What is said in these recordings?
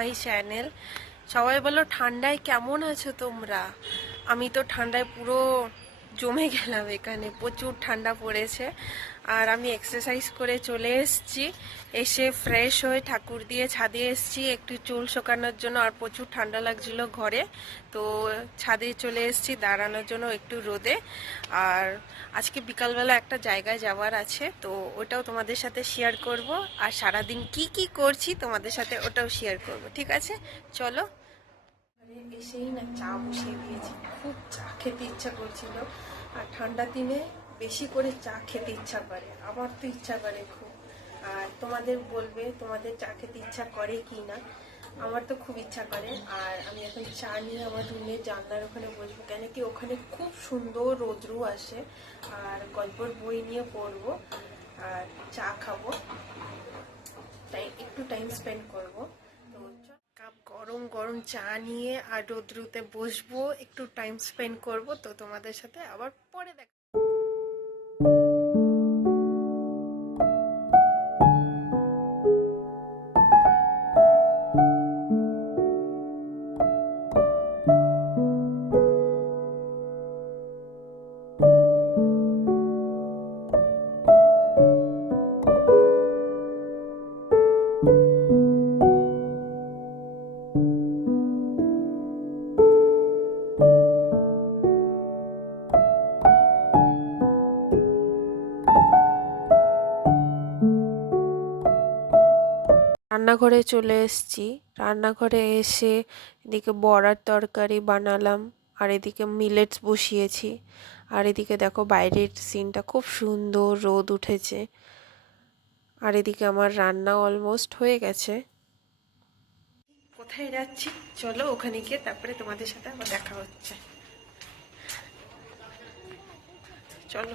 My channel. সবাই বলো ঠান্ডায় কেমন আছো তোমরা? আমি তো ঠান্ডায় পুরো জমে গেলাম, এখানে প্রচুর ঠান্ডা পড়েছে। আর আমি এক্সারসাইজ করে চলে এসেছি, এসে ফ্রেশ হয়ে ঠাকুর দিয়ে ছাদে এসেছি একটু চুল শুকানোর জন্য। আর প্রচুর ঠান্ডা লাগছিল ঘরে, তো ছাদে চলে এসেছি দাঁড়ানোর জন্য একটু রোদে। আর আজকে বিকালবেলা একটা জায়গায় যাওয়ার আছে, তো ওটাও তোমাদের সাথে শেয়ার করব। আর সারাদিন কি কি করছি তোমাদের সাথে ওটাও শেয়ার করব, ঠিক আছে? চলো। এসেই না চা বসিয়ে দিয়েছি, খুব চা খেতে ইচ্ছা করছিল। আর ঠান্ডার দিনে বেশি করে চা খেতে ইচ্ছা করে, আমার তো ইচ্ছা করে খুব। আর তোমাদের বলবে তোমাদের চা খেতে ইচ্ছা করে কি না। আমার তো খুব ইচ্ছা করে। আর আমি এখন চা নিয়ে আমার রুমের জানলার ওখানে বসবো, কেন কি ওখানে খুব সুন্দর রৌদ্র আসে। আর গল্পর বই নিয়ে পড়বো আর চা খাবো, তাই একটু টাইম স্পেন্ড করবো। তো কাপ গরম গরম চা নিয়ে আর রোদ্রুতে বসবো, একটু টাইম স্পেন্ড করব। তো তোমাদের সাথে আবার পরে দেখা। রান্নাঘরে চলে এসেছি। রান্নাঘরে এসে এদিকে বড়ার তরকারি বানালাম, আর এদিকে মিলেটস বসিয়েছি। আর এদিকে দেখো বাইরের সিনটা খুব সুন্দর, রোদ উঠেছে। আর এদিকে আমার রান্না অলমোস্ট হয়ে গেছে। কোথায় যাচ্ছি চলো, ওখানে গিয়ে তারপরে তোমাদের সাথে আবার দেখা হচ্ছে। চলো,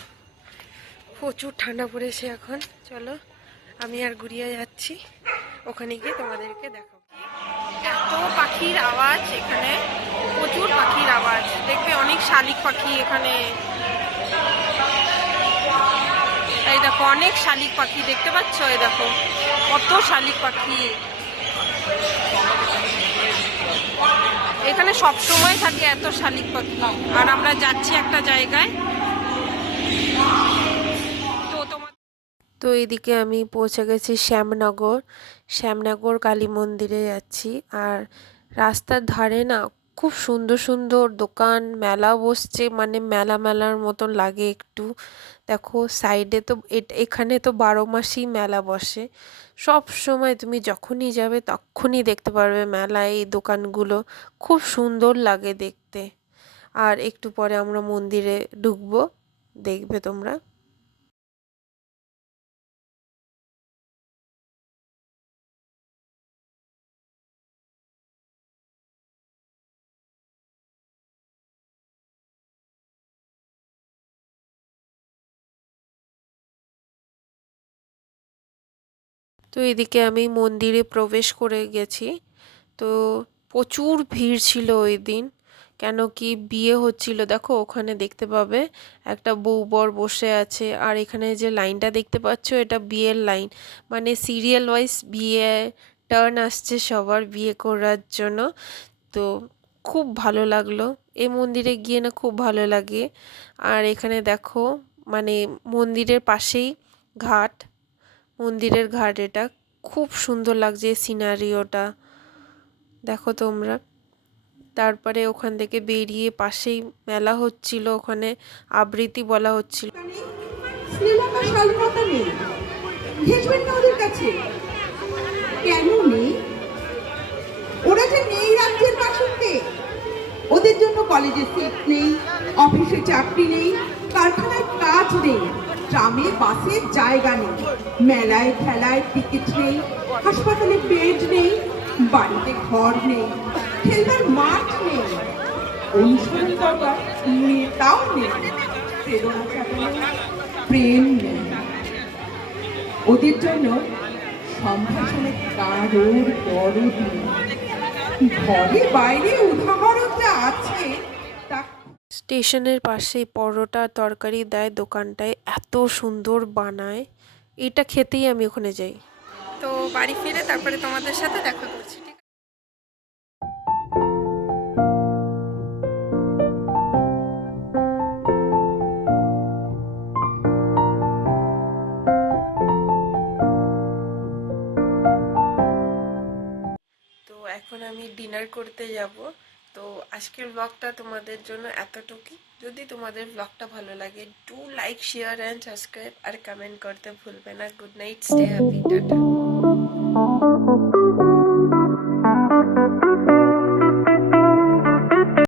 প্রচুর ঠান্ডা পড়েছে এখন। চলো, আমি আর গুড়িয়া যাচ্ছি, ওখানে গিয়ে তোমাদেরকে দেখাবো। এত পাখির আওয়াজ এখানে, প্রচুর পাখির আওয়াজ। দেখবে অনেক শালিক পাখি এখানে। এই দেখো অনেক শালিক পাখি দেখতে পাচ্ছ, এই দেখো কত শালিক পাখি এখানে সব সময় থাকে, এত শালিক পাখি। আর আমরা যাচ্ছি একটা জায়গায়। তো এইদিকে আমি পৌঁছে গেছি শ্যামনগর। শ্যামনগর কালী মন্দিরে যাচ্ছি। আর রাস্তার ধারে না খুব সুন্দর সুন্দর দোকান, মেলা বসছে, মানে মেলা মেলার মতন লাগে একটু। দেখো সাইডে তো এখানে তো 12 মাসই মেলা বসে। সব সময় তুমি যখনই যাবে তখনই দেখতে পারবে মেলা, এই দোকানগুলো খুব সুন্দর লাগে দেখতে। আর একটু পরে আমরা মন্দিরে ঢুকবো, দেখবে তোমরা। তো এদিকে আমি মন্দিরে প্রবেশ করে গেছি। তো প্রচুর ভিড় ছিল ওই দিন, কেন কি বিয়ে হচ্ছিল। দেখো ওখানে দেখতে পাবে একটা বউ বর বসে আছে। আর এখানে যে লাইনটা দেখতে পাচ্ছ, এটা বিয়ের লাইন, মানে সিরিয়াল ওয়াইজ বিয়ে টার্ন আসছে সবার বিয়ে করার জন্য। তো খুব ভালো লাগলো, এই মন্দিরে গিয়ে না খুব ভালো লাগে। আর এখানে দেখো মানে মন্দিরের পাশেই ঘাট, মন্দিরের ঘাট, এটা খুব সুন্দর লাগছে সিনারিওটা, দেখো তোমরা। তারপরে ওখান থেকে বেরিয়ে পাশেই মেলা হচ্ছিল, ওখানে আবৃত্তি বলা হচ্ছিল। শ্রীলঙ্কা স্বাধীনতা নেই, ঘেসবেন না ওদের কাছে। কেন নেই? ওরা যে নেই রাজ্যের বাসিন্দে, ওদের জন্য কলেজে সিট নেই, অফিসে চাকরি নেই, কারখানায় কাজ নেই, ট্রামে বাসে জায়গা নেই, মেলায় খেলায় টিকিট নেই, হাসপাতালে বেড নেই, বাড়িতে ঘর নেই, খেলবার মাঠ নেই, অনুসরণ করবার নেতাও নেই, প্রেরণা চাপানোর প্রেম নেই। ওদের জন্য সম্ভাষণের কারোর দরদ নেই। ঘরে বাইরে উদাহরণটা আছে তা। স্টেশনের পাশে পরোটা তরকারি দেয় দোকানটায়, এত সুন্দর বানায়, এটা খেতেই আমি ওখানে যাই। তো বাড়ি ফিরে তারপরে তোমাদের সাথে দেখা করছি। এখন আমি ডিনার করতে যাব। তো আজকের ব্লগটা তোমাদের জন্য এতটুকুই। যদি তোমাদের ব্লগটা ভালো লাগে, do like, share and subscribe, আর কমেন্ট করতে ভুলবে না। Good night, stay happy, tata.